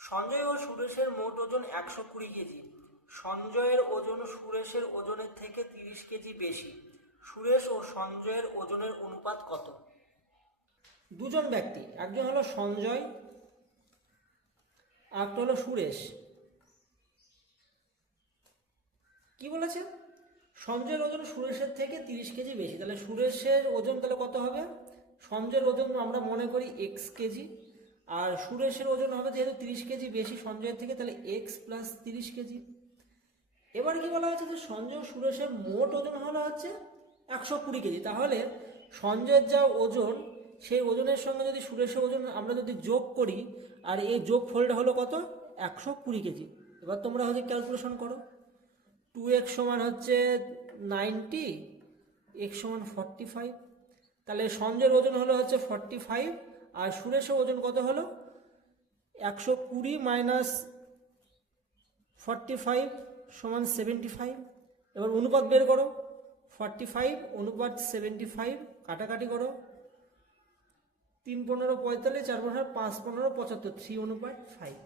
সঞ্জয় ও সুরেশের মোট ওজন একশো কুড়ি কেজি। সঞ্জয়ের ওজন সুরেশের ওজনের থেকে তিরিশ কেজি বেশি। সুরেশ ও সঞ্জয়ের ওজনের অনুপাত কত? দুজন ব্যক্তি, একজন হলো সঞ্জয় একটা হলো সুরেশ। কি বলেছে সঞ্জয়ের ওজন সুরেশের থেকে তিরিশ কেজি বেশি। তাহলে সুরেশের ওজন তাহলে কত হবে? সঞ্জয়ের ওজন আমরা মনে করি এক্স কেজি। আর সুরেশের ওজন হবে যেহেতু তিরিশ কেজি, বেশি সঞ্জয়ের থেকে, তাহলে এক্স প্লাস তিরিশ কেজি। এবার কি বলা হচ্ছে যে সঞ্জয় সুরেশের মোট ওজন হলো হচ্ছে একশো কুড়ি কেজি। তাহলে সঞ্জয়ের যা ওজন, সেই ওজনের সঙ্গে যদি সুরেশের ওজন আমরা যদি যোগ করি, আর এই যোগ ফলটা হলো কত? একশো কুড়ি কেজি। এবার তোমরা হচ্ছে ক্যালকুলেশন করো। টু এক্স সমান হচ্ছে নাইনটি এক্স সমান ফর্টি ফাইভ তাহলে সঞ্জয়ের ওজন হলো হচ্ছে ফর্টি ফাইভ আর সুরেশের ওজন কত হলো? একশো কুড়ি মাইনাস ফর্টি ফাইভ সমান সেভেন্টি ফাইভ এবার অনুপাত বের করো। ফর্টি ফাইভ অনুপাত সেভেন্টি ফাইভ কাটাকাটি করো। তিন পনেরো পঁয়তাল্লিশ, চার পনেরো, পাঁচ পনেরো, পঁচাত্তর থ্রি অনুপাত ফাইভ